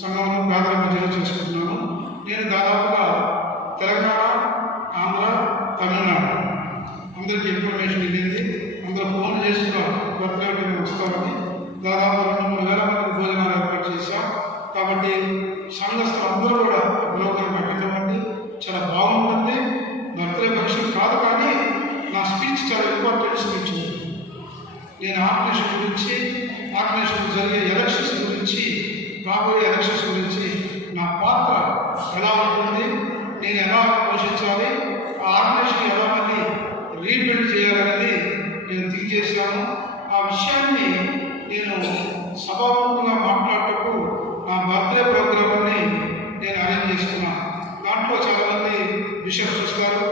సంఘంలో ప్రార్థన మధ్యలో చేసుకుంటున్నాను. నేను దాదాపుగా తెలంగాణ, ఆంధ్ర, తమిళనాడు అందరికీ ఇన్ఫర్మేషన్ వెళ్ళింది. అందరూ ఫోన్ చేస్తున్నారు బర్త్డే వస్తామని. దాదాపు 2-3 వేల మందికి భోజనాలు ఏర్పాటు చేశాం. కాబట్టి సంఘస్థులు అందరూ కూడా ప్రోగ్రాం పెట్టించమండి. చాలా బాగుంటుంది. బర్త్డే ఫంక్షన్ కాదు, కానీ నా స్పీచ్ చాలా ఇంపార్టెంట్ స్పీచ్. నేను ఆర్గనైజేషన్ గురించి, ఆర్గనైజేషన్ జరిగే ఎలక్షన్స్ గురించి, రాబోయే ఎలక్షన్స్ గురించి నా పాత్ర ఎలా ఉంటుంది, నేను ఎలా పోషించాలి, ఆ ఆర్గనైజేషన్ ఎలా మళ్ళీ రీబిల్డ్ చేయాలనేది నేను థింక్ చేశాను. ఆ విషయాన్ని నేను సభాముఖంగా మాట్లాడటకు నా బర్త్డే ప్రోగ్రామ్ని నేను అరేంజ్ చేసుకున్నాను. దాంట్లో చాలామంది బిషప్స్ వస్తారు,